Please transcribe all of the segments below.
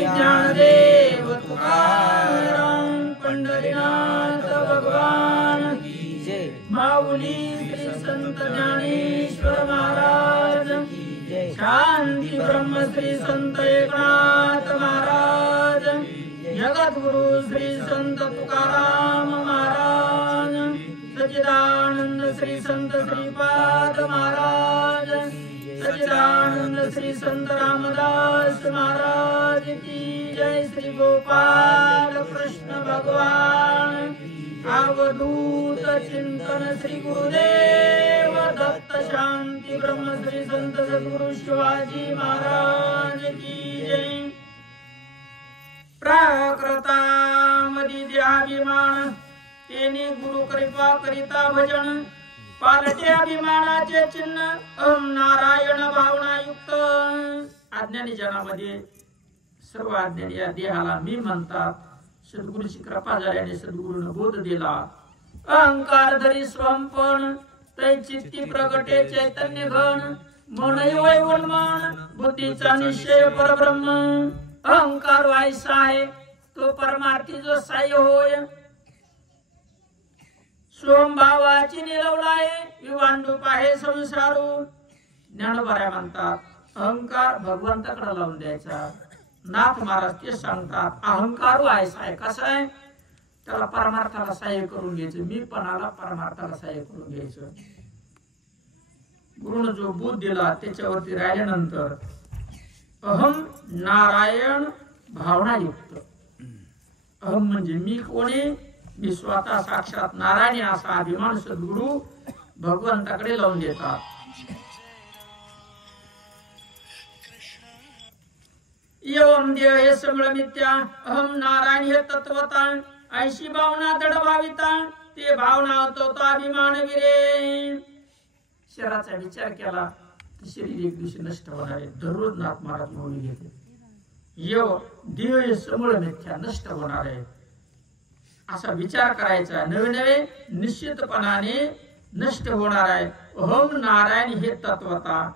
ज्ञानदेव तुकाराम पंढरीनाथ भगवान की जय। माऊली श्री संत ज्ञानेश्वर महाराज की जय। शांती ब्रह्म श्री संत एकनाथ महाराज, जगद्गुरु श्री संत तुकाराम महाराज, सच्चिदानंद श्री संत श्रीपाद महाराज, सच्चिदानंद श्री संत रामदास महाराज की जय। श्री गोपाल कृष्ण भगवान, अवधूत चिंतन श्री गुरुदेव दत्त, शांती ब्रह्म श्री संत सद्गुरु शिवाजी महाराज की जय। प्राकृतामदी देहाभिमान, तेने गुरु कृपा करिता भजन, पालटे अभिमानाचे चिन्ह अहम नारायण भावनायुक्त। अज्ञानी जनामध्ये सर्व अज्ञानी या देहाला मी म्हणतात। सद्गुरूची कृपा झाल्याने सद्गुरूने बोध दिला। अहंकार धरी स्वंपण, तै चित्ती प्रगटे चैतन्य घन, मन वैवन्मान, बुद्धीचा निश्चय परब्रह्म। अहंकार व्हायचा आहे तो परमार्थी जो साह्य होय, स्वभावाची निरवलाय विवांडूप आहे संसारू। ज्ञानोबा म्हणतात अहंकार भगवंताकडे लावून द्यायचा। नाथ महाराज ते सांगतात अहंकार व्हायचा आहे कसा आहे, त्याला परमार्थाला सहाय्य करून घ्यायचं, मी पणाला परमार्थाला सहाय्य करून घ्यायचं। गुरुने जो बोध दिला त्याच्यावरती राहिल्यानंतर अहम नारायण भावनायुक्त। अहम म्हणजे मी कोणी, मी स्वतः साक्षात नारायण असा अभिमान सद्गुरु भगवंताकडे लावून देतात। एवं देह हे सगळं मिथ्या, अहम नारायण हे तत्वता, ऐशी भावना दृढ भाविता, ते भावना होतो तो अभिमान विरे। शरीराचा विचार केला शरीर एक दिवशी नष्ट होणार आहे। दररोज नाथ महाराज मोळी घेते, देह हे सगळं मिथ्या नष्ट होणार आहे असा विचार करायचा। नवे नवे निश्चितपणाने नष्ट होणार आहे। अहम नारायण हे तत्वता,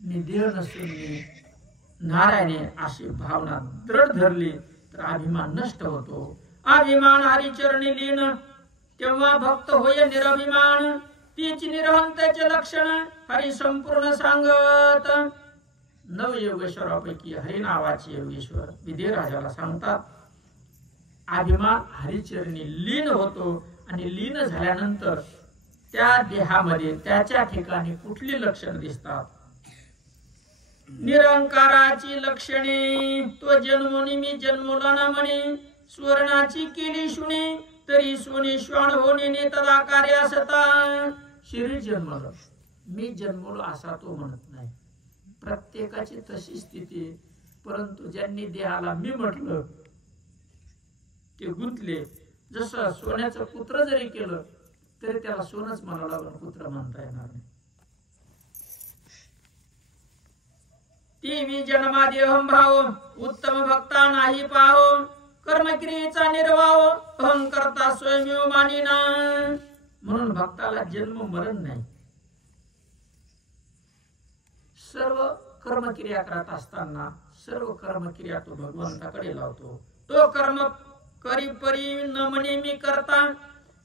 मी देह नसून मी नारायण अशी भावना दृढ धरली तर अभिमान नष्ट होतो। अभिमान हरिचरणी लीन, तेव्हा भक्त होय निरभिमान, तीच निरहंतेचे लक्षण हरी संपूर्ण सांगत। नव योगेश्वरापैकी हरी नावाचे योगेश्वर विदेराजाला सांगतात अभिमान हरिचरणी लीन होतो, आणि लीन झाल्यानंतर त्या देहामध्ये त्याच्या ठिकाणी कुठली लक्षण दिसतात। निरंकाराची लक्षणे, तो जन्मोनी मी जन्मला ना म्हणे, स्वर्णाची केली शुणे, तरी सोने श्वान होणे नेतदा कार्य असता। शरीर जन्मलं मी जन्मलो असा तो म्हणत नाही, प्रत्येकाची तशी स्थिती। परंतु ज्यांनी देहाला मी म्हटलं ते गुंतले। जसं सोन्याचं कुत्र जरी केलं तरी त्याला सोनच म्हणावं लागलं, कुत्र म्हणता येणार नाही। ती मी जन्मादी अहम भाव, उत्तम भक्ता नाही पाहो, कर्मक्रियेचा निर्वाह, अहम करता स्वयं मानिना। म्हणून भक्ताला जन्म मरण नाही। सर्व कर्मक्रिया करत असताना सर्व कर्मक्रिया तो भगवंताकडे लावतो। तो कर्म करी परी न म्हणे मी करता,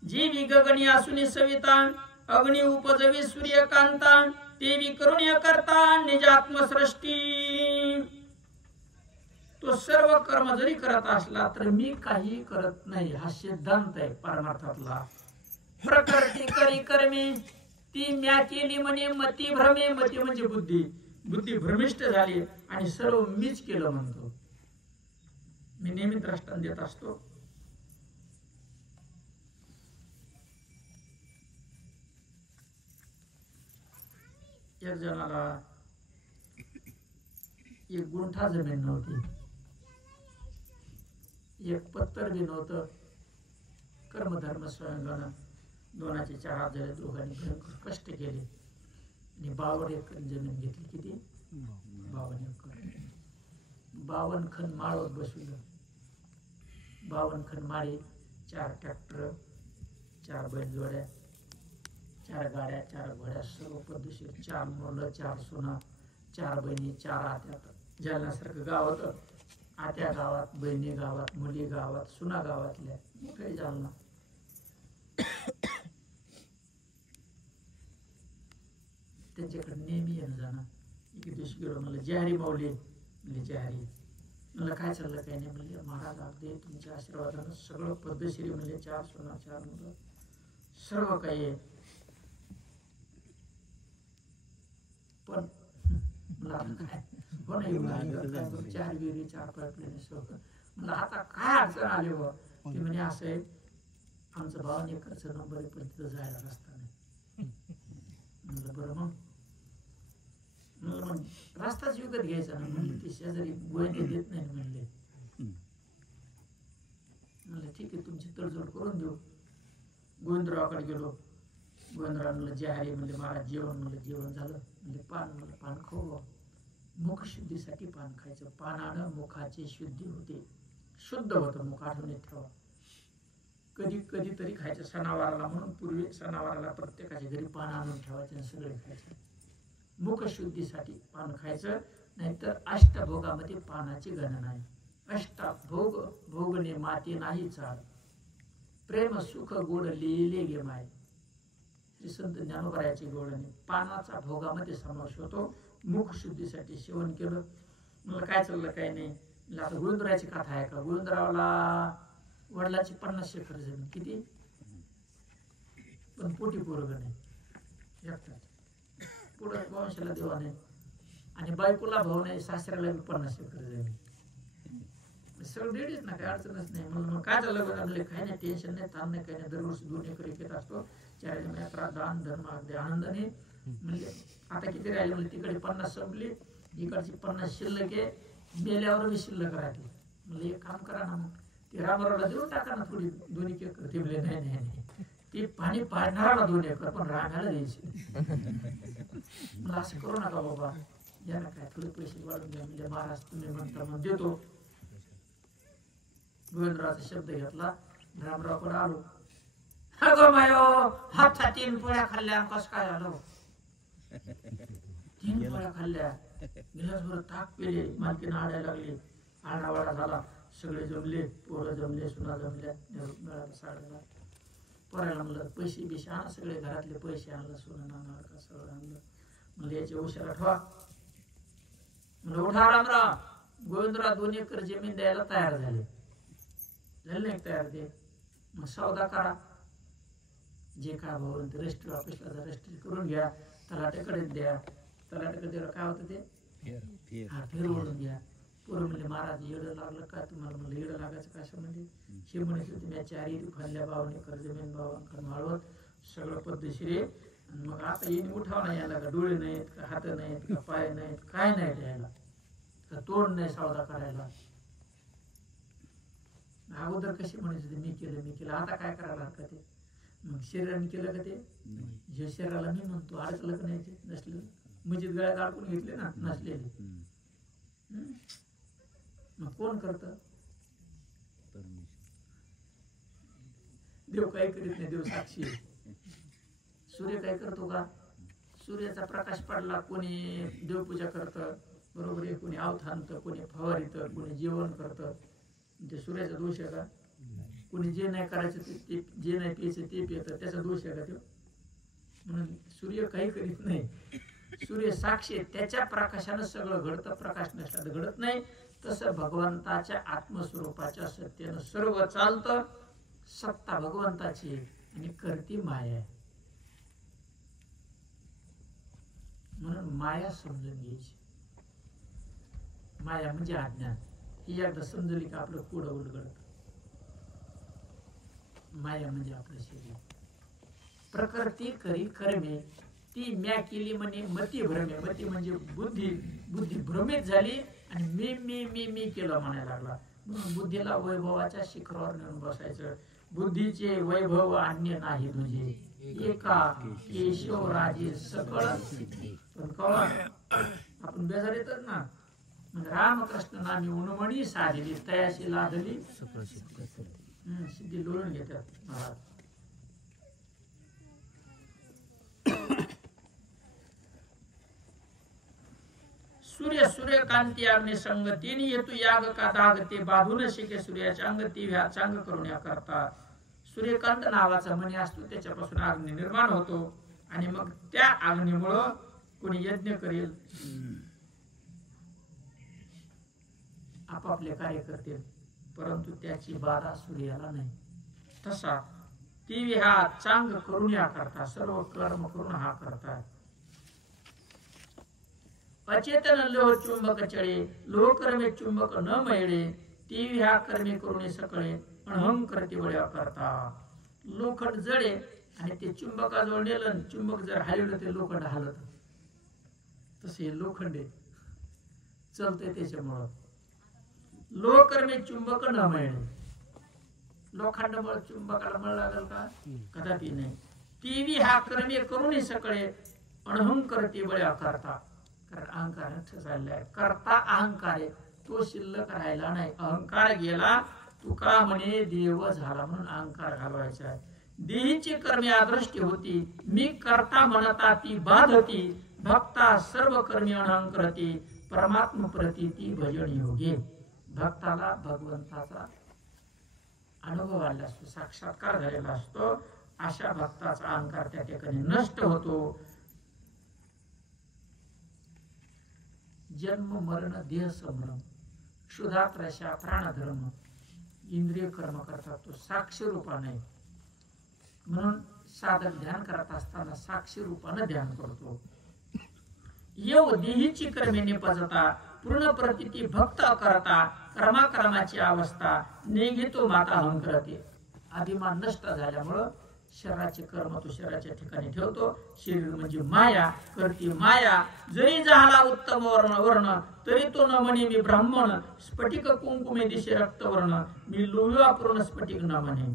जीवी गगनी असुनी सविता, अग्नि उपजवी सूर्यकांता, देवी करुण्य करता निजात्मसृष्टी। तो सर्व कर्म जरी करत असला तर मी काही करत नाही हा सिद्धांत आहे परमार्थातला। प्रकृती करी कर्मे, ती म्या केली म्हणे मती भ्रमे, मती म्हणजे बुद्धी, बुद्धी भ्रमिष्ट झाली आणि सर्व मीच केलं म्हणतो। मी नेहमी दृष्टांत देत असतो। एक जणाला एक गुंठा जमीन नव्हती, एक पत्तर बी नव्हतं। कर्मधर्म स्वयंगण दोनाचे 4 हात झाले, दोघांनी भयंकर कष्ट केले आणि 52 एकर जमीन घेतली। किती? 52 एकर। 52 खण माळवर बसवलं, 52 खण माळी, 4 ट्रॅक्टर, 4 बैलजोड्या, 4 गाड्या, 4 घोड्या, सर्व पद्धतशीर, 4 मुलं, 4 सुना, 4 बहिणी, 4 आत्या। जालन्यासारखं गाव होतं, आत्या गावात, बहिणी गावात, मुली गावात, सुना गावातल्या मोठे जालना. त्यांच्याकडे नेहमी येणं जाणं. एक दिवशी गेलो, म्हणलं जहारी माऊली, म्हणजे जहारी. म्हणलं काय चाललं काही नाही. म्हणले महाराज अगदी तुमच्या आशीर्वादानं सगळं पद्धतशीर. म्हणजे 4 सुना 4 मुलं सर्व काही आहे. पण मला काय हो नाही 4 विहिरी 4 पाईपलाईन सगळं. मला आता काय अडचण आली हो. ती म्हणे असं आहे, आमचं 52 एकरचा नंबर आहे, पण तिथं जायला रस्ता नाही. म्हणलं बरं मग रस्ताच विकत घ्यायचा ना. म्हणले ते शेजारी गोविंद देत नाही म्हणले. म्हणलं ठीक आहे, तुमची तडजोड करून देऊ. गोविंदरावाकडे गेलो. गोविंदराव म्हणलं जहारी. म्हणजे महाराज जेवण. म्हणलं जेवण झालं. म्हणजे पान. म्हणलं पान खाऊ. मुख शुद्धीसाठी पान खायचं. पानानं मुखाची शुद्धी होते, शुद्ध होतं मुख. आठवणीत ठेवा. कधीतरी खायचं सणावाराला. म्हणून पूर्वी सणावाराला प्रत्येकाच्या घरी पान आणून ठेवायचे आणि सगळे खायचे. मुख शुद्धीसाठी पान खायचं. नाहीतर अष्टभोगामध्ये पानाची गणना आहे. अष्टभोग भोगणे माते नाही चाल, प्रेम सुख गोड लिहिले गे माय. श्री संत ज्ञानोबरायाची गोडणे. पानाचा भोगामध्ये समावेश होतो. मुख शुद्धीसाठी सेवन केलं. मला काय चाललं काही नाही. आता गोविंदराची कथा आहे का. गोविंदरावला वडिलाची 50 एकर जमीन. किती पण पोटी पोरग नाही. एकटाच. पुढं वंशाला देवा नाही आणि बायकोला भाऊ नाही. सासऱ्याला 50 एकर जमीन. सगळं रेडीच ना, काही अडचणच नाही. मग काय झालं बघा. म्हणले काही नाही, टेन्शन नाही, ताण नाही, काही नाही. दरवर्षी 2 एकर येत असतो. 4 यात्रा दान धर्म अगदी आनंदाने. म्हणजे आता किती राहिले. म्हणजे तिकडे 50 संपली, इकडची 50 शिल्लक आहे. मेल्यावर बी शिल्लक राहते. म्हणजे एक काम करा ना, मग ते रामरावला देऊन टाका ना थोडी 2 एकर. ते म्हणले नाही नाही नाही, ते पाणी पाडणाराला 2 एकर, पण रामाला द्यायचे. मला असं करू नका बाबा, या ना काय थोडे पैसे वाढून द्या. म्हणजे महाराज तुम्ही म्हणता मग देतो. गोविंदरावचा शब्द घेतला. रामरावकडे आलो. अगं मायो, हातात 3 पोळ्या खाल्ल्या. कसं काय झालं. 3 पोळ्या खाल्ल्या. गिलासभर ताक पेले. मालकीनं आडायला लागली. आडावाडा झाला. सगळे जमले, पोरं जमले, सुना जमल्या. मिळाला साड्याला. पोरायला म्हणलं पैसे बिशे आणा. सगळे घरातले पैसे आणलं. सोनं नाणं का सगळं आणलं. म्हणलं याची उशाला ठेवा. म्हणलं उठा रामराव. गोविंदराव 2 एकर जमीन द्यायला तयार झाले. झाले नाही तयार ते. मग सौदा करा. जे काय भाऊ ते रजिस्ट्री ऑफिसला रजिस्ट्री करून घ्या. तलाट्याकडे द्या. तलाट्याकडे दिलं काय होतं ते फेर ओढून घ्या. पोरं म्हणले महाराज येडं लागलं काय तुम्हाला. म्हणलं येडं लागायचं काय म्हणजे. हे म्हणत होते मी 4 इरी खाल्ल्या. 52 एकर जमीन भावांकडे माळवत सगळं पद्धतशीर आहे. आणि मग आता येणे उठाव नाही यायला का. डोळे नाहीत का, हात नाहीत का, पाय नाहीत, काय नाही द्यायला का, तोंड नाही सौदा करायला. अगोदर कशी म्हणत होते मी केलं. आता काय करायला हरकत आहे. मग शरीराने केलं का ते. जे शरीराला मी म्हणतो अडकलं का नाही. ते नसलं मस्जिद गळ्यात अडकून घेतले ना नसलेले. मग कोण करत. देव काही करीत नाही. देव साक्षी. सूर्य काय करतो का. सूर्याचा प्रकाश पडला. कोणी देवपूजा करतं बरोबर आहे. कोणी आवत आणतं, कोणी फवारीतं, कोणी जेवण करतं. ते सूर्याचा दोष आहे का. कोणी जे नाही करायचं ते जे नाही प्यायचं ते पितं. त्याचा दोष आहे का तो. म्हणून सूर्य काही करीत नाही. सूर्य साक्षी. त्याच्या प्रकाशानं सगळं घडतं. प्रकाश नसला तर घडत नाही. तसं भगवंताच्या आत्मस्वरूपाच्या सत्यानं सर्व चालतं. सत्ता भगवंताची आणि करती माया आहे. म्हणून माया समजून घ्यायची. माया म्हणजे अज्ञान. ही एकदा समजली का आपलं पुढं उलगडत. माया म्हणजे आपलं शरीर. प्रकृती करी कर्मे ती म्या केली म्हणे मती भ्रमे. मती म्हणजे बुद्धी भ्रमित झाली आणि मी मी मी मी केलं म्हणायला लागला. म्हणून बुद्धीला वैभवाच्या शिखरावर नेऊन बसायचं. बुद्धीचे वैभव अन्य नाही तुझे. एका केशव राजे सकळ. पण कवा आपण बेजार येतात ना. रामकृष्ण नामी उन्मणी साधली तयाशी लादली सिद्धी लोळून घेतात महाराज. सूर्यकांती अग्नि संग तिन्ही हेतू याग का दाग ते बांधून शिके सूर्याच्या अंग ती व्या चांग करून या करता सूर्यकांत नावाचा मणी असतो त्याच्यापासून अग्नी निर्माण होतो आणि मग त्या अग्नीमुळं कोणी यज्ञ करेल आपापले कार्य करतील परंतु त्याची बाधा सूर्याला नाही तसा ती हा चांग करून या करता सर्व कर्म करून हा करता अचेतन लोह चुंबक चळे लोह कर्मे चुंबक न मिळे ती ह्या कर्मे करून सकळे अहम करते वळ्या करता लोखंड जळे आणि ते चुंबकाजवळ नेलं चुंबक जर हलवलं ते लोखंड हलत तसे लोखंड चलते त्याच्यामुळं लोह कर्मे चुंबक न मिळे लोखंडामुळे चुंबकाला मळ लागल का कदापि नाही ती ह्या कर्मे करून सकळे अहम करते वळ्या करता कारण अहंकार चाललाय करता अहंकार तो शिल्लक राहिला नाही अहंकार गेला तुका म्हणे देव झाला म्हणून अहंकार घालवायचा देहीची कर्मे अदृष्टी होती मी करता म्हणता ती बाधती भक्ता सर्व कर्मी अहंकरती परमात्म प्रती ती भजन योगे भक्ताला भगवंताचा अनुभव आला असतो साक्षात्कार झालेला असतो अशा भक्ताचा अहंकार त्या ठिकाणी नष्ट होतो जन्म मरण देह संभ्रम क्षुधात्रशा प्राणधर्म इंद्रिय कर्म करतात तो साक्षी रूपाने म्हणून साधक ध्यान करत असताना साक्षी रूपाने ध्यान करतो येव देहीची कर्मे निपजता पूर्ण प्रतीती भक्त करता कर्माची अवस्था निघितो माता अहंकरते अभिमान नष्ट झाल्यामुळं शरीराचे कर्म तो शरीराच्या ठिकाणी ठेवतो शरीर म्हणजे माया करती माया जरी झाला उत्तम वर्ण तरी तो न म्हणे मी ब्राह्मण स्फटिक कुंकुमे दिशे रक्तवर्ण मी लोह वापरून स्फटिक न म्हणे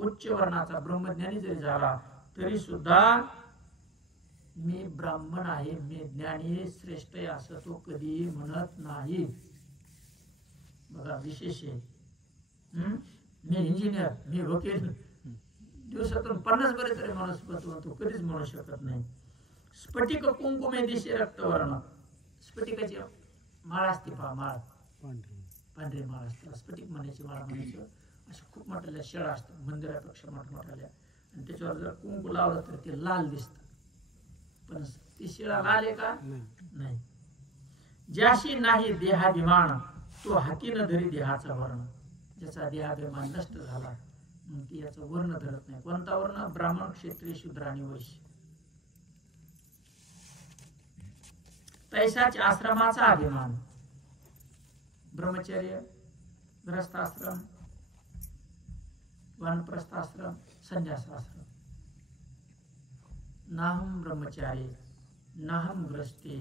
उच्च वर्णाचा ब्रह्मज्ञानी जरी झाला तरी सुद्धा मी ब्राह्मण आहे मी ज्ञानी श्रेष्ठ आहे असं तो कधी म्हणत नाही बघा विशेष आहे मी इंजिनियर मी वकील दिवसातून 50 बरे तरी माणूस तो कधीच म्हणू शकत नाही स्फटिक कुंकुमे दिशे रक्तवर्ण स्फटिकाची माळ असते पहा माळ पांढरी माळ असते स्फटिक म्हणायची माळ म्हणायचं अशा खूप मोठ्या शेळा असतात मंदिरापेक्षा मोठमोठ्या आणि त्याच्यावर जर कुंकू लावलं तर ते लाल दिसत पण ती शिळा लाल आहे का नाही ज्याशी नाही देहाभिमान तो हातीनं धरी देहाचा वर्ण ज्याचा देहाभिमान नष्ट झाला मग ती याचा वर्ण धरत नाही कोणता वर्ण ब्राह्मण क्षत्रिय शूद्र आणि वैश्य तैसाच्या आश्रमाचा अभिमान ब्रह्मचर्य गृहस्थाश्रम वानप्रस्थाश्रम संन्यासाश्रम नाहम ब्रह्मचारी नाहम गृहस्थी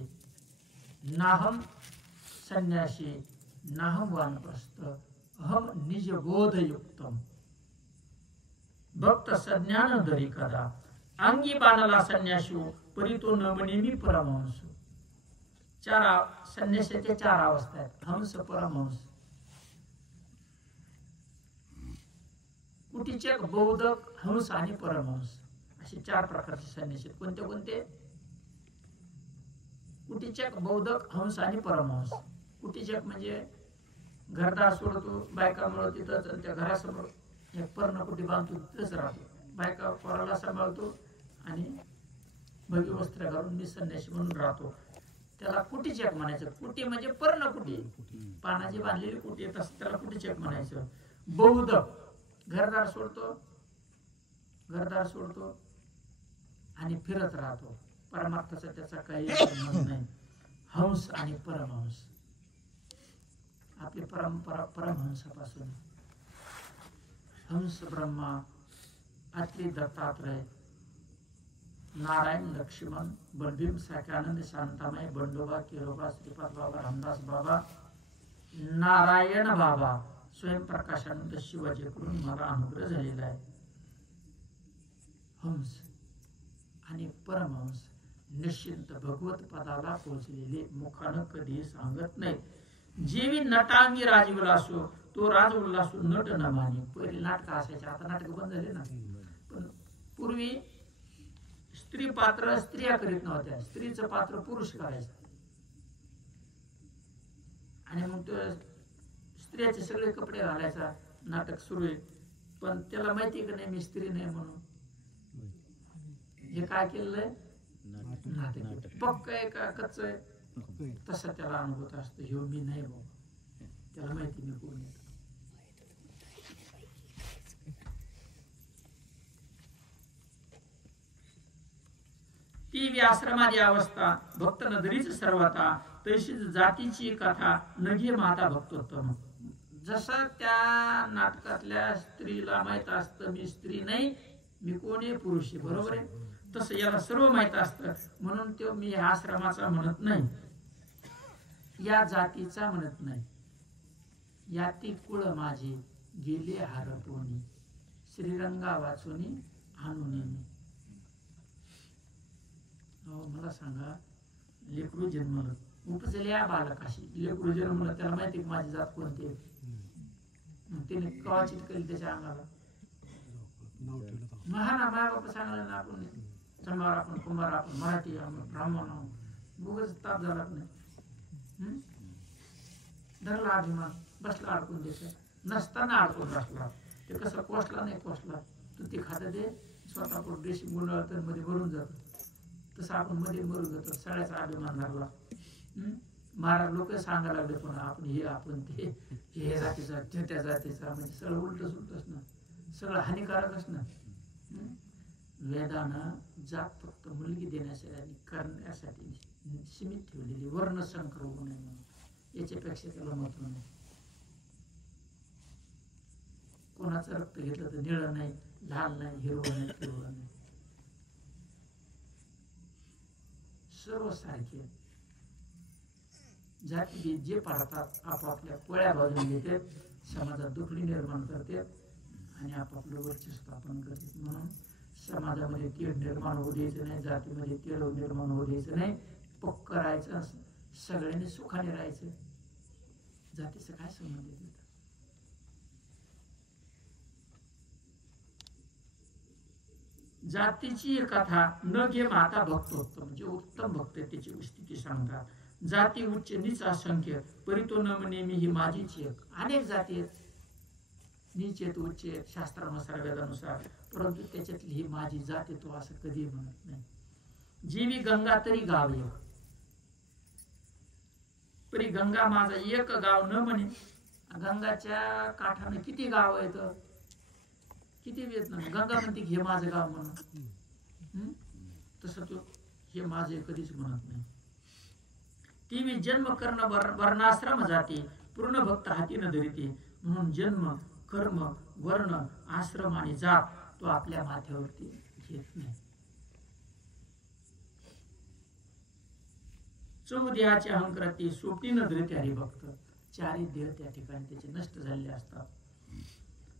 नाहम संन्यासी नाहम वानप्रस्थ अहम निज बोध युक्तम भक्त सज्ञान धरी कदा अंगी बाणला संन्यासू परी तो न म्हणे मी परमहंस संन्यासाच्या 4 अवस्था आहेत हंस परमहंस कुटीचक बौद्धक हंस आणि परमहंस असे 4 प्रकारचे संन्यासी कोणते कोणते कुटीचक बौद्धक हंस आणि परमहंस कुटीचक म्हणजे घरदार सोडतो बायका मुळे तिथं त्या घरासमोर एक पर्णकुटी बांधतो तिथंच राहतो बायका पोराला सांभाळतो आणि भव्य वस्त्र घालून मी संन्यासी म्हणून राहतो त्याला कुटीचक म्हणायचं कुटी म्हणजे पर्णकुटी पानाची बांधलेली कुटी येत असते त्याला कुटीचक म्हणायचं बौद्ध घरदार सोडतो आणि फिरत राहतो परमार्थाचा त्याचा काही संबंध नाही हंस आणि परमहंस आपली परंपरा परमहंसापासून हंस ब्रह्मा अत्रि दत्तात्रय नारायण लक्ष्मण बलभीम साख्यानंद शांतामाई बंडोबा किरोबा श्रीपाद बाबा रामदास बाबा नारायण बाबा स्वयंप्रकाशानंद शिवाजीकडून मला अनुग्रह झालेला आहे हंस आणि परमहंस निश्चिंत भगवत पदाला पोहोचलेले मुखानं कधी सांगत नाही जीवी नटांगी राजीवला असो तो राज उल्लासू नट न माने पहिले नाटक असायचे आता नाटक बंद झाले ना पण पूर्वी स्त्री पात्र स्त्रिया करीत नव्हत्या स्त्रीचं पात्र पुरुष करायचं आणि मग तो स्त्रियाचे सगळे कपडे घालायचा, नाटक सुरू आहे. पण त्याला माहिती का नाही मी स्त्री नाही म्हणून. हे काय केलंय नाटक. पक्क आहे का कच्च आहे तसा त्याला अनुभूत असतो. ह्यो मी नाही बाबा, त्याला माहिती मी कोण आहे. ती बी आश्रमाची अवस्था भक्त नगरीच सर्वथा, तशीच जातीची कथा नघे माता भक्तोत्तम. जसं त्या नाटकातल्या स्त्रीला माहित असतं मी स्त्री नाही, मी कोण आहे, पुरुष आहे, बरोबर आहे, तसं याला सर्व माहित असतं. म्हणून तो मी ह्या आश्रमाचा म्हणत नाही, या जातीचा म्हणत नाही. याती कुळ माझे गेले हरपोनी, श्रीरंगा वाचोनी आणूनी. मला सांगा, लेकरू जन्मलं उपजले या बालकाशी, लेकरू जन्मलं त्याला माहिती माझी जात कोणती आहे. त्याने कवा चिटकली त्याच्या अंगाला. महाना माय बाप सांगला ना आपण चंबार, आपण कुंभार, आपण मराठी, आपण ब्राह्मण, उगाच ताप झाला नाही. धरला अभिमान, बसला अडकून द्यायचा, नसताना अडकून बसला. ते कसं कोसला नाही कोसला, तू ते खातं दे स्वतः पोट देशी मुलं तर मध्ये मरून जात, तसं आपण मध्ये मरून जातो. सगळ्याचा अभिमान धरला. महाराज लोक सांगायला लागले पण आपण हे आपण ते हे जातीचा त्या जातीचा, म्हणजे सगळं उलट सुलटच ना, सगळं हानिकारकच ना. वेदानं जात फक्त मुलगी देण्यासाठी आणि करण्यासाठी सीमित ठेवलेली, वर्ण संकर होऊ नये म्हणून. याच्यापेक्षा त्याला महत्व नाही. कोणाचं रक्त घेतलं तर निळं नाही, लाल नाही, हिरवं नाही, पिवळं नाही, सर्व सारखे. जाती जे पाळतात आपापल्या पोळ्या बाजून घेतात, समाजात दुखडी निर्माण करतात आणि आपापलं वर्चस्व स्थापन करतात. म्हणून समाजामध्ये तेढ निर्माण होऊ द्यायचं नाही, जातीमध्ये तेढ निर्माण होऊ द्यायचं नाही. पक्क राहायचं, सगळ्यांनी सुखाने राहायचं. जातीचं काय संबंध आहे? जातीची कथा न घे माता भक्तोत्तम, म्हणजे उत्तम भक्त त्याची स्थिती सांगतात. जाती उच्च नीच असंख्य, परितो न म्हणे मी ही माझीच एक. अनेक जाती आहेत, नीच आहेत, उच्च आहेत, शास्त्रानुसार वेदानुसार, परंतु त्याच्यातली ही माझी जात तो असं कधी म्हणत नाही. जीवी गंगा तरी गाव एक, परी गंगा माझा एक गाव न म्हणे. गंगाच्या काठाने किती गाव आहेत, किती वेद ना. गंगा म्हणते हे माझं गाव म्हणून, तसं तो हे माझे कधीच म्हणत नाही. ती मी जन्म कर्ण वर्णाश्रम जाते, पूर्ण भक्त हाती न धरिते. म्हणून जन्म कर्म वर्ण आश्रम आणि जात तो आपल्या माथ्यावरती घेत नाही. चौदेहाचे अहंकाराती सोपी न धरते हरिभक्त. चारी देह त्या ठिकाणी त्याचे नष्ट झालेले असतात.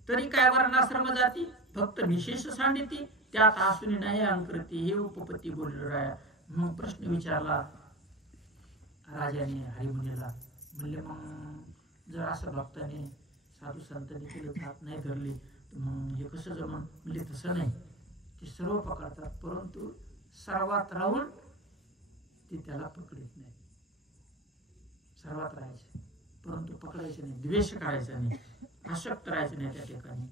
तरी काय वर्णाश्रम जाती भक्त निशेष सांडिती, त्यात आसुनी नाही अहंकृती. हे उपपत्ती बोलले राया. मग प्रश्न विचारला राजाने हरिमुनीला, म्हणले मग जर असं भक्ताने साधू संतांनी केलं जात नाही धरली तर मग हे कसं जमन? म्हणजे तसं नाही, ते सर्व पकडतात परंतु सर्वात राहून ते त्याला पकडत नाही. सर्वात राहायचे परंतु पकडायचे नाही, द्वेष करायचा नाही, आसक्त राहायचं नाही त्या ठिकाणी.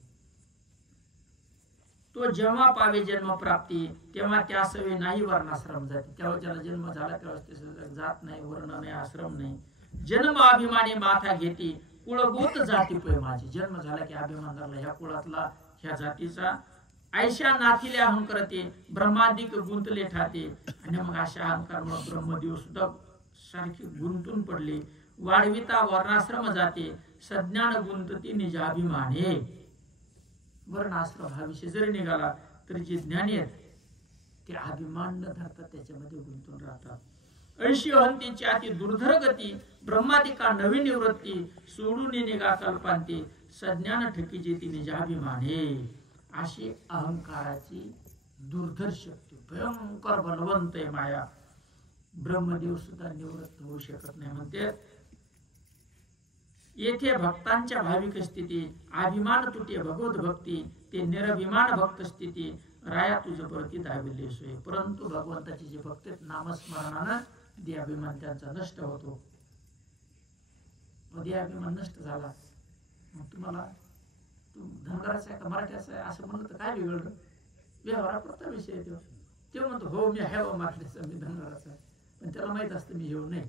तो जेव्हा पावे जन्म प्राप्ती तेव्हा त्या सवे नाही वर्णाश्रम जाती. तेव्हा ज्याला जन्म झाला तेव्हा ते जात नाही, वर्ण नाही, आश्रम नाही. जन्म अभिमानी माथा घेती, कुळगोत जाती पै माझी. जन्म झाला की अभिमान झाला ह्या कुळातला, ह्या जातीचा. ऐशा नाथीले अहंकारते, ब्रह्मादिक गुंतले ठाते. आणि मग अशा अहंकारमुळे ब्रह्मदेव सुद्धा सारखी गुंतून पडले. वाढविता वर्णाश्रम जाते, सज्ञान गुंतती निजाभिमाने. वर्ण आश्रम हा विषय जरी निघाला तरी जे ज्ञानी आहेत ते अभिमान न धरता त्याच्यामध्ये गुंतून राहतात. ऐशी हंतीची अति दुर्धर गती, ब्रह्मादिका नवी निवृत्ती. सोडून निघा कल्पांती, सज्ञान ठकी जेती निजाभिमाने. अशी अहंकाराची दुर्धर शक्ती, भयंकर बलवंत आहे माया. ब्रह्मदेव सुद्धा निवृत्त होऊ शकत नाही म्हणते. येथे भक्तांच्या भाविक स्थिती, अभिमान तुटे भगवत भक्ती. ते निरभिमान भक्त स्थिती, राया तुझ परती दाविले सोय. परंतु भगवंताचे जे भक्त नामस्मरणानं ते अभिमान त्यांचा नष्ट होतो. देहाभिमान नष्ट झाला, मग तुम्हाला तू धनगराचा आहे का मराठ्याचा आहे असं म्हणलं तर काय बिघडलं? व्यवहारापुरता विषय तो म्हणतो हो मी आहे मराठ्याचा, मी धनगराचा आहे, पण त्याला माहित असतं मी येऊ नाही,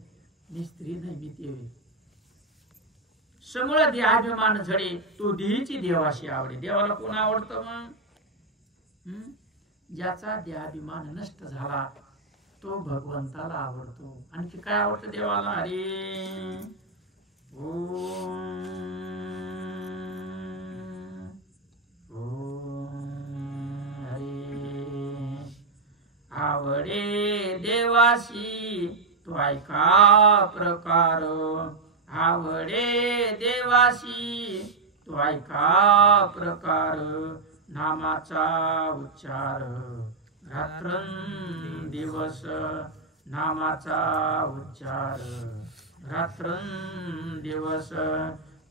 मी स्त्री नाही, मी देव. समूळ देहाभिमान झडे तो देहीची देवाशी आवडे. देवाला कोण आवडतं मग? ज्याचा देहाभिमान नष्ट झाला तो भगवंताला आवडतो. आणखी काय आवडतं देवाला? हरी ओम हरी. आवडे देवाशी तो ऐका प्रकार, आवडे देवाशी तो ऐका प्रकार. नामाचा उच्चार रात्रंदिवस, नामाचा उच्चार रात्रंदिवस.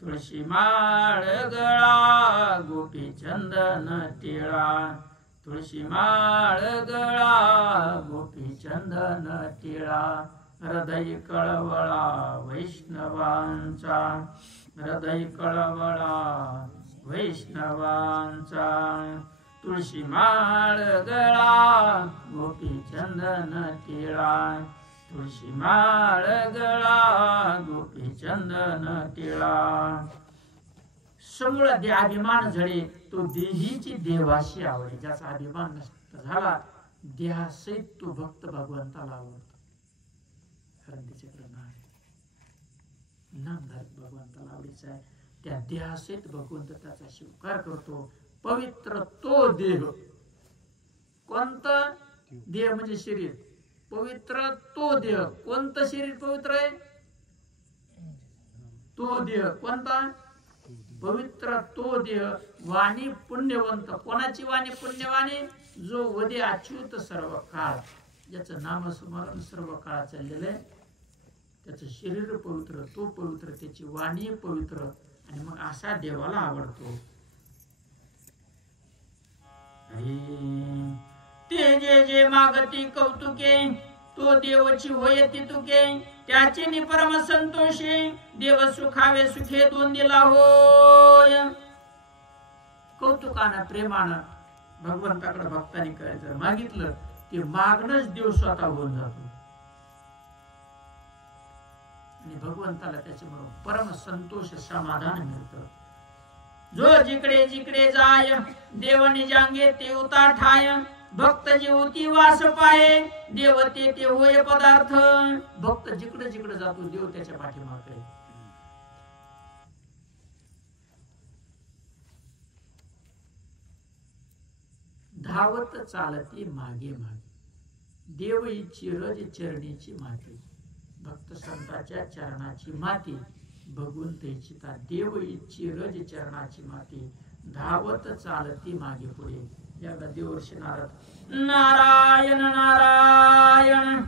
तुळशी माळ गळा गोपी चंदन टिळा, तुळशी माळ गळा गोपी चंदन टिळा. हृदय कळवळा वैष्णवांचा, हृदय कळवळा वैष्णवांचा. तुळशी माळ गळा गोपी चंदन टिळा, तुळशी माळ गळा गोपी चंदन टिळा. समूळ देहाभिमान झडे तो देहीची देवाशी आवडे. ज्याचा अभिमान नष्ट झाला देहासहित तो भक्त भगवंताला आवडतो. कारण त्याच्याकडे नामधारक भगवंताला आवडीचा आहे. त्या देहासहित भगवंत त्याचा स्वीकार करतो. पवित्र तो देह. कोणता देह? म्हणजे शरीर. पवित्र तो देह. कोणतं शरीर पवित्र आहे? तो देह. कोणता? पवित्र तो देह. वाणी पुण्यवंत. कोणाची वाणी पुण्यवाणी? जो वदे अच्युत सर्व काळ, ज्याचं नामस्मरण सर्व काळ चाललेलं आहे, त्याचं शरीर पवित्र, तो पवित्र, त्याची वाणी पवित्र, आणि मग असा देवाला आवडतो. ते जे जे मागती कौतुके तो देवची होयती तुके. त्याचे नि परम संतोषे देव सुखावे सुखे दोन दिला होय. कौतुकानं प्रेमानं भगवंताकडे भक्तांनी करायचं मागितलं ते मागणंच देव स्वतः होऊन जातो. आणि भगवंताला त्याच्यामुळे परम संतोष समाधान मिळतं. जो जिकडे जिकडे जाय देवनी जांगे ते उता ठाय. भक्त जीवती वास पाये देव ते होय पदार्थ. भक्त जिकडे जिकडे जातो देव त्याच्या पाठीमागे. धावत चालती मागे मागे देव इच्छी रज चरणीची माती. भक्त संतांच्या चरणाची माती भगवंत इच्छिता. देव इच्छी रज चरणाची माती. धावत चालती मागे पुढे. एकदा देवर्षी नारद नारायण नारायण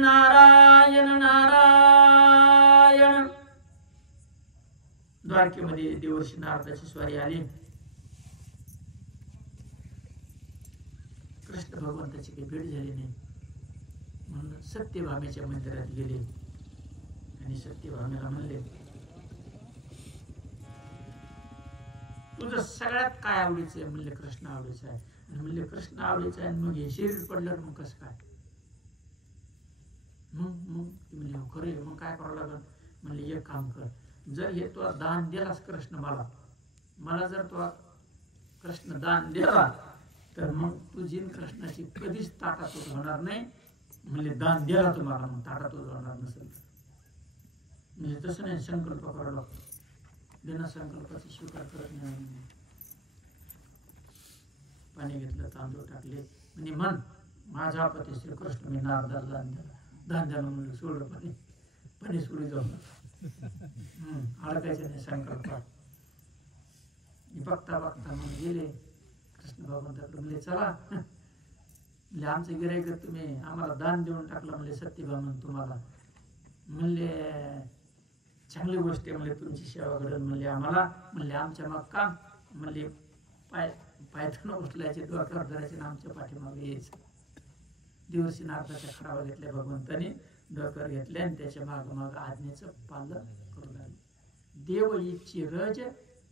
नारायण नारायण. द्वारकेमध्ये देवर्षी नारदाची स्वारी आली. कृष्ण भगवंताची काही भेट झाली नाही म्हणून सत्यभामेच्या मंदिरात गेले आणि सत्यभामेला म्हणले तुझं सगळ्यात काय आवडीचं आहे? म्हणले कृष्ण आवडीचं आहे. आणि म्हणले कृष्ण आवडीचं आहे मग हे शरीर पडलं मग कसं काय? मग ती म्हणले खरे मग काय करावं लागलं? म्हणले एक काम कर, जर हे तू दान दिलास कृष्ण मला जर तू कृष्ण दान दिला तर मग तुझी कृष्णाची कधीच ताटातूट होणार नाही. म्हणजे दान दिला तुम्हाला मग ताटातूट होणार नसेल. म्हणजे तसं नाही, संकल्प करावा लागतो. बिना संकल्पाचा स्वीकार करत नाही. पाणी घेतलं, तांदूळ टाकले म्हणजे मन माझा पती श्रीकृष्ण मी नारदाला दान दिला. दान द्यायला म्हणलं सोडलं पाणी सोडी जाऊन अडकायचं नाही संकल्पात. बघता बघता मग गेले कृष्ण भगवंताकडे. म्हणले चला म्हणजे आमचं गिराईक तुम्ही आम्हाला दान देऊन टाकलं. म्हणले सत्यभामन तुम्हाला. म्हणले चांगली गोष्ट आहे. म्हणले तुमची सेवा घडल. म्हणले आम्हाला. म्हणले आमच्या मग काम. म्हणले पायथन उचलायचे, डोक्यावर धरायचे आणि आमच्या पाठीमागे यायचं. दिवशी नारदाच्या खडावा घेतल्या भगवंताने, डोक्यावर घेतले आणि त्याच्या माग आज्ञेचं पालन देव इच्छी रज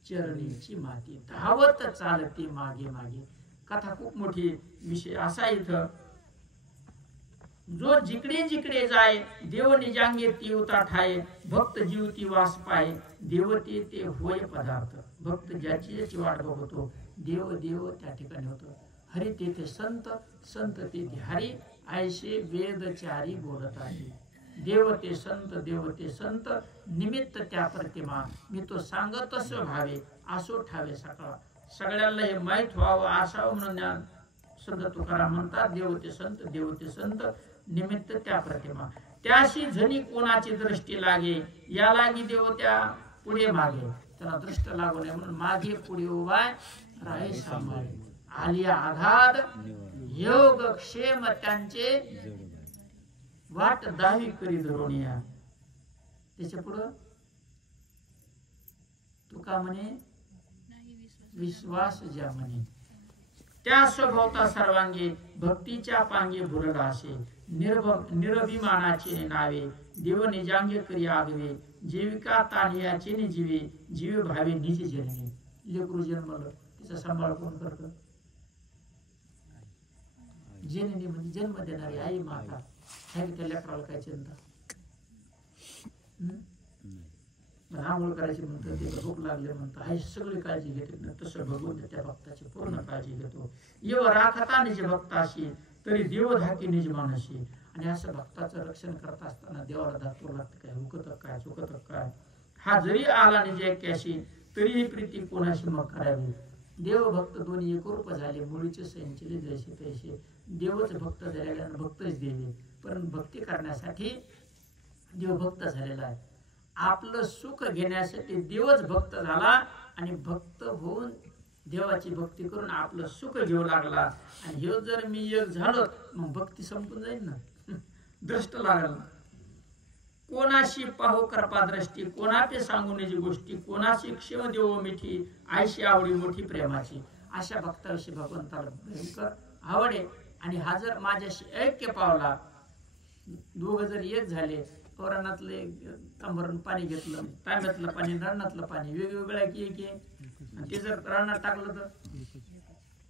चरणीची माती, धावत चालते मागे मागे. कथा खूप मोठी विषय असा इथं, जो जिकडे जिकडे जाय देव निजांगे ती उता ठाय, भक्त जीवती वास पाय देवते ते होय पदार्थ. भक्त ज्याची ज्याची वाट बघतो देव देव त्या ठिकाणी होतो. हरी तेथे संत, संत तेथे हरी, ऐसे वेदचारी बोलत आहे. देवते संत निमित्त त्या प्रतिमा, मी तो सांगतच भावे असो ठावे सकाळ. सगळ्यांना हे माहीत व्हावं असावं म्हणून संत तुकाराम म्हणतात, देवते संत निमित्त त्या प्रतिमा. त्याशी झनी कोणाची दृष्टी लागे, या लागी देव त्या पुढे मागे. त्याला दृष्ट लागू नये म्हणून मागे पुढे उभा राही सांभाळे. आलिया आघात योग क्षेम त्यांचे, वाट दावी करी धरोनिया. त्याच्या पुढं तुका म्हणे विश्वास ज्या म्हणे, त्या स्वभावता सर्वांगी भक्तीच्या पांगे भुरला असे. निरभिमानाचे नावे देव निजांगे करी आगवे, जीविका तानियाचे नि जीवे जीव भावे निज जन्मे. लेकरू जन्मलं तिचा सांभाळ कोण करतं? जननी म्हणजे जन्म देणारी आई माता. आहे त्या लेकराला काय चिंता? आंघोळ करायची म्हणतात, तिला भूक लागली म्हणतात, आई सगळी काळजी घेते ना. तसं भगवंत त्या भक्ताची पूर्ण काळजी घेतो. येव राखता निज भक्ताशी, तरी देव धाकी निज मानशी. आणि असं भक्ताचं रक्षण करत असताना देवाला धाकतो लागतं काय, हुकत काय चुकत काय. हा जरी आला निज ऐक्याशी, तरीही प्रीती कोणाशी मग करावी. देव भक्त दोन्ही एकरूप झाले, मुळीचे संचले जैसे तैसे. देवच भक्त झालेला भक्तच देवे, पण भक्ती करण्यासाठी देव भक्त झालेला आहे. आपलं सुख घेण्यासाठी देवच भक्त झाला आणि भक्त होऊन देवाची भक्ती करून आपलं सुख घेऊ लागला. आणि हे जर मी एक झालो मग भक्ती संपून जाईल ना, दृष्ट लागल. कोणाशी पाहू कृपा दृष्टी, कोणाचे सांगू निजी गोष्टी, कोणाशी क्षेम देव मिठी, आयशी आवडी मोठी प्रेमाची. अशा भक्ताविषयी भगवंताला भयंकर आवड आहे. आणि हा जर माझ्याशी ऐक्य पावला, दोघ जर एक झाले, रानातले तांबरून पाणी घेतलं, तांब्यातलं पाणी रानातलं पाणी वेगवेगळ्या की एक, आणि ते जर रानात टाकलं तर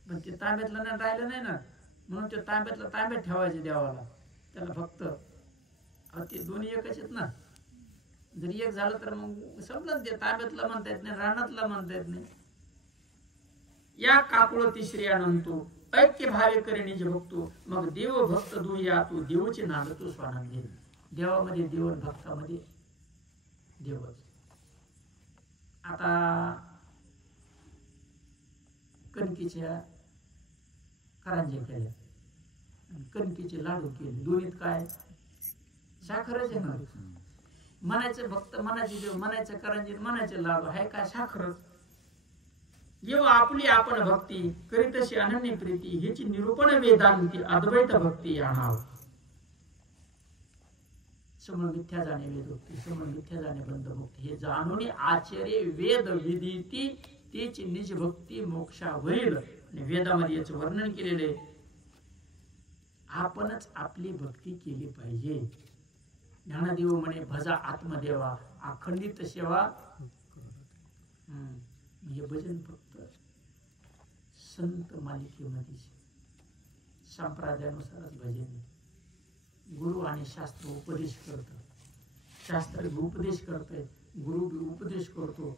पण ते तांब्यातलं नाही राहिलं नाही ना. म्हणून ते तांब्यातलं तांब्यात ठेवायचे देवाला. त्याला फक्त ते दोन्ही एकच आहेत ना. जर एक झालं तर मग समजलं, ते तांब्यातलं म्हणता येत नाही, रानातलं म्हणता येत नाही. या काकुळ तिसरी अनंतो ऐक्य भावे करे निज भक्तो, मग देव भक्त दुया तू देवचे नाद तू स्वानंदी. देवामध्ये देव, भक्तामध्ये देवच. आता कणकीच्या करंज्या केल्या, कणकीचे लाडू केले, दोन्हीत काय साखरच आहे ना. म्हणायचं भक्त, म्हणायचे देव, म्हणायचं करंजीत, म्हणायचे लाडू, आहे काय साखरच. जेव्हा आपली आपण भक्ती करीतशी अनन्य प्रीती, ह्याची निरूपण वेदांती अद्वैत भक्ती आणाव. समळ मिथ्या जाणे वेदोक्ती, समळ मिथ्या जाणे बंध मुक्ती. हे जाणून आचर्य वेद विदिती, तेच निज भक्ती मोक्षा होईल. आणि वेदामध्ये याचं वर्णन केलेले. आपणच आपली भक्ती केली पाहिजे. ज्ञानदेव म्हणे भजा आत्मदेवा, अखंडित सेवा. हे भजन फक्त संत मालिकेमध्ये संप्रदायानुसारच भजन. गुरु आणि शास्त्र उपदेश करतात, शास्त्र उपदेश करतंय, गुरु बी उपदेश करतो,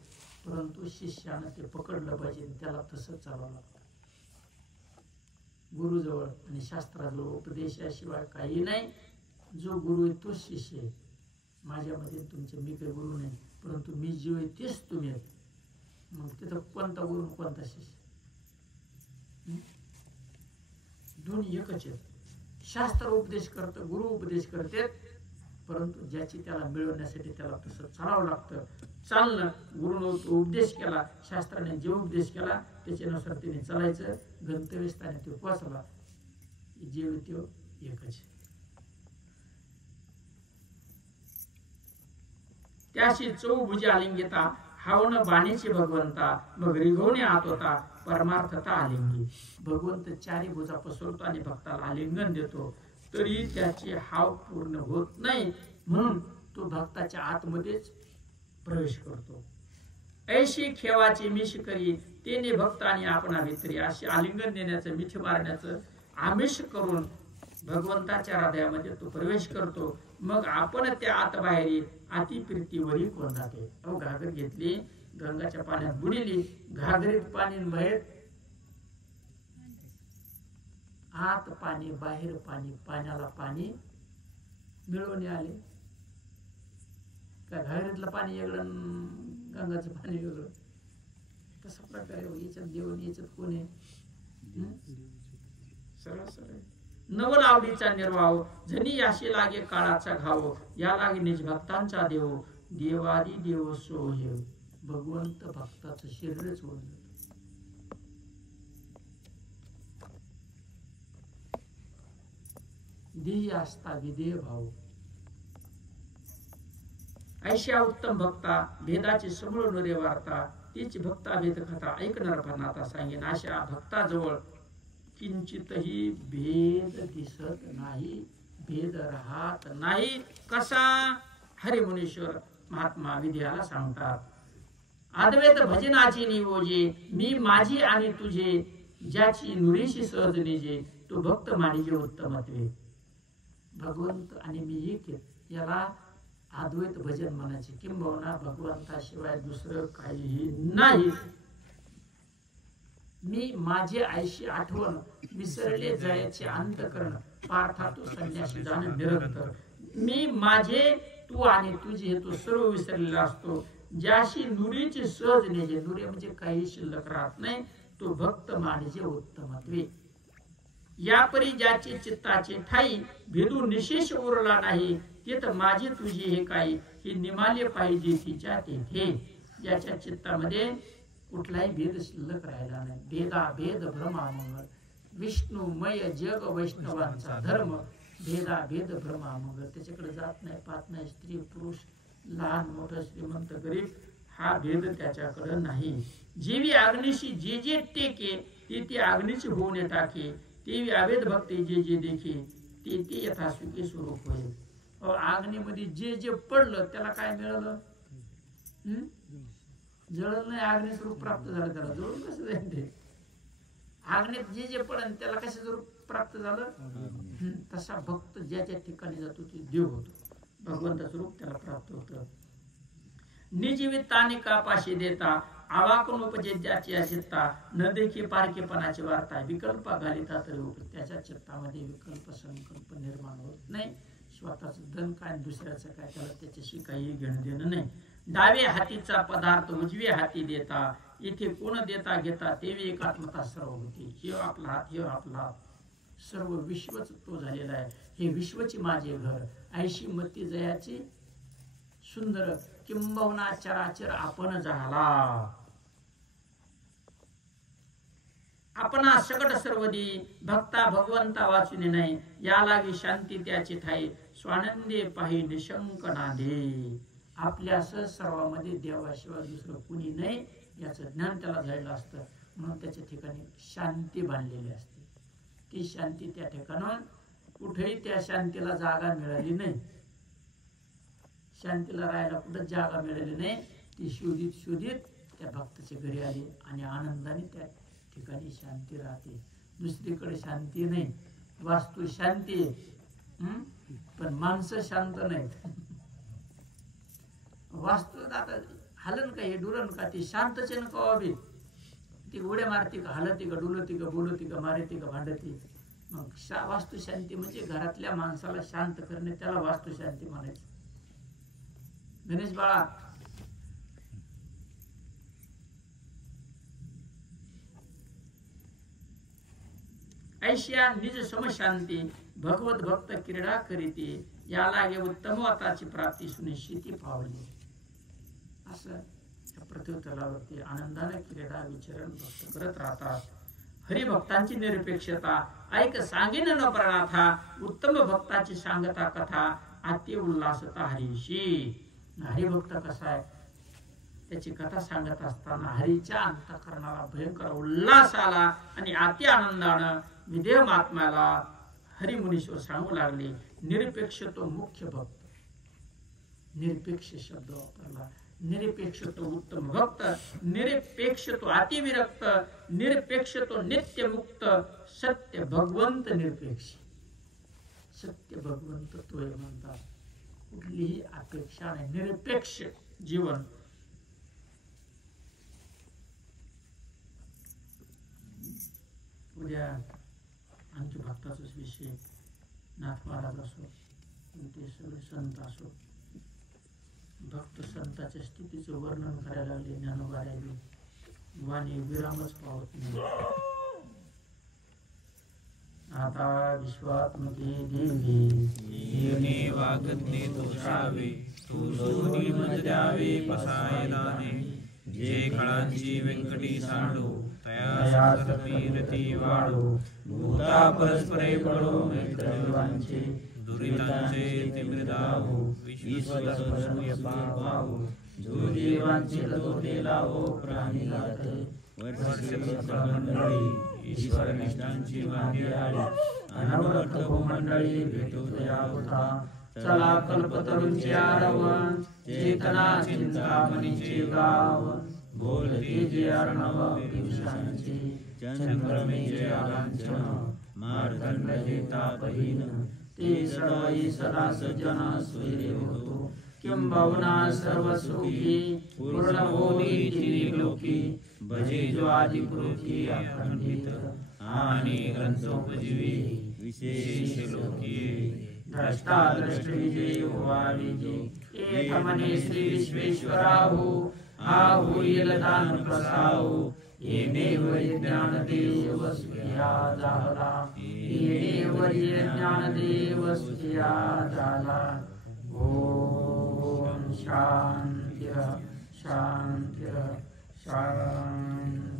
परंतु शिष्यानं ते पकडलं पाहिजे, त्याला तसंच चालावं लागतं. गुरुजवळ आणि शास्त्राजवळ उपदेशाशिवाय काही नाही. जो गुरु आहे तोच शिष्य आहे. माझ्यामध्ये तुमचे, मी काही गुरु नाही, परंतु मी जीव आहे तेच तुम्ही आहेत. मग तिथं कोणता गुरु कोणता शिष्य, दोन्ही एकच आहेत. शास्त्र उपदेश करतं, गुरु उपदेश करते, परंतु ज्याची त्याला मिळवण्यासाठी त्याला तसं चालावं लागतं. चालणं, गुरुनं उपदेश केला, शास्त्राने जे उपदेश केला त्याच्यानुसार त्याने चालायचं. गंतव्यस्थानी तो पोचला, जीव तो एकच. त्याशी चौभुजी आलिंगिता, हावन बाणीची भगवंता, मग रिघवणे आत होता परमार्थता आलिंगी. भगवंत चारी भुजा पसरतो आणि भक्ताला आलिंगन देतो, तरी त्याची हाव पूर्ण होत नाही. म्हणून तो भक्ताच्या आतमध्येच प्रवेश करतो. ऐशी खेवाची मिश करी तेने भक्तांनी आपणा भितरी अशी आलिंगन देण्याचं मिठी मारण्याचं आमिष करून भगवंताच्या हृदयामध्ये तो प्रवेश करतो. मग आपण त्या आत बाहेर अति प्रीतीवरी कोंदाते. अहो घागर घेतली, गंगाच्या पाण्यात बुडिली, घागरीत पाणी बाहेर, आत पाणी बाहेर पाणी, पाण्याला पाणी मिळवून आले. त्या घागरीतलं पाणी वेगळं, गंगाचं पाणी वेगळं. तसा प्रकारे याच्यात देऊन याच्यात कोण आहे? सरळ सरळ नवल आवडीचा निर्वाह जनी याशी लागे काळाचा घाव, या लागे निज भक्तांचा देव, देवादी देव सो हे. भगवंत भक्ताचं शरीरच होऊन जात. देही असता विदेह भाव. ऐशा उत्तम भक्ता भेदाची समूळ नुरे वार्ता, तीच भक्ता भेद कथा ऐकणार फनाता सांगेन. अशा भक्ताजवळ किंचितही भेद दिसत नाही, भेद राहत नाही. कसा? हरिमुनीश्वर महात्मा विद्याला सांगतात, अद्वैत भजनाची निवोजे, मी माझी आणि तुझे, ज्याची नुरीशी सहज निजे, तो भक्त मानिजे उत्तमत्वे. भगवंत आणि मी एक, याला अद्वैत भजन म्हणायचे. किंबहुना भगवंताशिवाय दुसरं काहीही नाही. मी माझे आईशी आठवण, विसरले जायचे अंतकरण, पार्था तो संन्यासी जाण निरंतर. मी माझे, तू आणि तुझे हे तो सर्व विसरलेला असतो. ज्याशी नुरीची सहज नेजे, नुरी म्हणजे काही शिल्लक राहत नाही, तो भक्त मानिजे उत्तमत्वे. यापरी ज्याची चित्ताची ठाई, भेदू निशेष उरला नाही, ते तर माझी तुझी हे काही, हे निमाले पाहिजे तिच्या तेथे. ज्याच्या चित्तामध्ये कुठलाही भेद शिल्लक राहिला नाही. भेदा भेद भ्रमामंगल, विष्णुमय जग वैष्णवांचा धर्म, भेदा भेद भ्रमामंगल. त्याच्याकडे जात नाही, पाहत नाही, स्त्री पुरुष, लहान मोठं, श्रीमंत गरीब, हा भेद त्याच्याकडे नाही. जीवी अग्निशी जे जे टेके, ते ते अग्नीची होऊन टाके, तेवी अभेद भक्ती जे जे देखे, ते ते यथास्विकी स्वरूप होईल. अग्नीमध्ये जे जे पडलं त्याला काय मिळालं? जळलं नाही, अग्नी स्वरूप प्राप्त झालं. त्याला जळून कसं जाईल ते? अग्नीत जे जे पडलं त्याला कसे स्वरूप प्राप्त झालं? तसा भक्त ज्या ज्या ठिकाणी जातो ते देव होतो, भगवंत स्वरूप त्याला प्राप्त होतं. निजीविताने कापाशी देता, आवाकून उपजे ज्याची अचित्ता, न देखी पारखेपणाची वार्ता, विकल्प घालिता तरी उपजे. त्याच्या चित्तामध्ये विकल्प संकल्प निर्माण होत नाही. स्वतःचं धन काय दुसऱ्याचं काय, त्याला त्याच्याशी काही घेणं देणं नाही. डावे हातीचा पदार्थ उजवे हाती देता, इथे कोण देता घेता, तेवी एकात्मता सर्व होती. हे आपला हात, हे आपला हात, सर्व विश्वच तो झालेला आहे. हे विश्वची माझे घर, ऐशी मती जयाची सुंदर, किंबहुना चराचर आपण झाला. आपणा सकट सर्वदी, भक्ता भगवंता वाचुने नाही, या लागी शांती त्याची ठाई, स्वानंदे पाही निशंक नादे. आपल्या सर्वांमध्ये देवाशिवाय दुसरं कुणी नाही याचं ज्ञान त्याला झालेलं असतं. म्हणून त्याच्या ठिकाणी शांती बांधलेली असते. ती शांती त्या ठिकाणून कुठेही त्या शांतीला जागा मिळाली नाही. शांतीला राहायला कुठं जागा मिळाली नाही. ती शोधित शोधित त्या भक्ताच्या घरी आली आणि आनंदाने त्या ठिकाणी शांती राहते. दुसरीकडे शांती नाही. वास्तू शांती पण माणसं शांत नाहीत. वास्तू आता हलन का, हे डुलन का, ती शांतच न कवावी. ती उड्या मारती का, हलती का, डुलती का, बोलती का, मारती का, भांडती. मग वास्तू शांती म्हणजे घरातल्या माणसाला शांत करणे, त्याला वास्तू शांती म्हणायचं. गणेश बाळा, ऐशिया निज समशांती, भगवत भक्त क्रीडा करीते, या लागे उत्तम आताची प्राप्ती सुनिश्चिती पावली. असं पृथ्वी तलावरती आनंदाने क्रीडा विचरण भक्त करत राहतात. हरिभक्तांची निरपेक्षता ऐक सांगेन न प्रणाथा, उत्तम भक्ताची सांगता कथा, अति उल्हासता हरीशी. हरिभक्त कसा आहे त्याची कथा सांगत असताना हरीच्या अंतःकरणाला भयंकर उल्हास आला आणि अति आनंदानं विदेह महात्म्याला हरिमुनीश्वर सांगू लागले. निरपेक्ष तो मुख्य भक्त. निरपेक्ष शब्द वापरला. निरपेक्ष तो उत्तम भक्त, निरपेक्ष तो अतिविरक्त, निरपेक्ष तो नित्य मुक्त, सत्य भगवंत निरपेक्ष. सत्य भगवंत तो म्हणतात. कुठलीही अपेक्षा नाही, निरपेक्ष जीवन. उद्या आणखी भक्ताचाच विषय, नाथ महाराज असो, ते सगळे संत असो, भक्त संताच्या स्थितीचं वर्णन करायला लागले ज्ञानोबा राहिले. वाणी विरामच पावत नाही. आता विश्वात्मके देवी वागते तोषावे, तू सोनी मज द्यावे पसायदाने. जे काळांची व्यंकटी सांडो, तया कीर्ती वाढो. भूता परस्परे पडो मैत्रीवांचे, दुरितांचे तिमृदाहो. विश्वस्पृशूय पावाहो, जो देवांचे तो लावो प्राणी घात. मंडळी ईश्वर निष्ठांची मागे आली, अनवरत भूमंडळी भेटू तया होता. चला कल्पतरूंचे आरवण, चेतना चिंतामणीचे गाव. बोलते जे अर्णव पियुषांचे, चंद्रमेचे आलांछन. मार्दंड जे तापहीन, ते सर्वई सदा सज्जन स्वैरे होतो. किंबहुना सर्व सुखी, पूर्ण होई त्रिलोकी. भजे जो आदिपुरुषी अखंडित, आणि ग्रंथोपजीवी विशेष लोकी. द्रष्टा दृष्ट विजयी होवा विजयी, एक मने श्री विश्वेश्वराहू. हा होईल दान प्रसाहू, येणेव ज्ञानदेव सुखिया झाला. येणेव ज्ञानदेव सुखिया झाला. ओम शांती शांती शांती.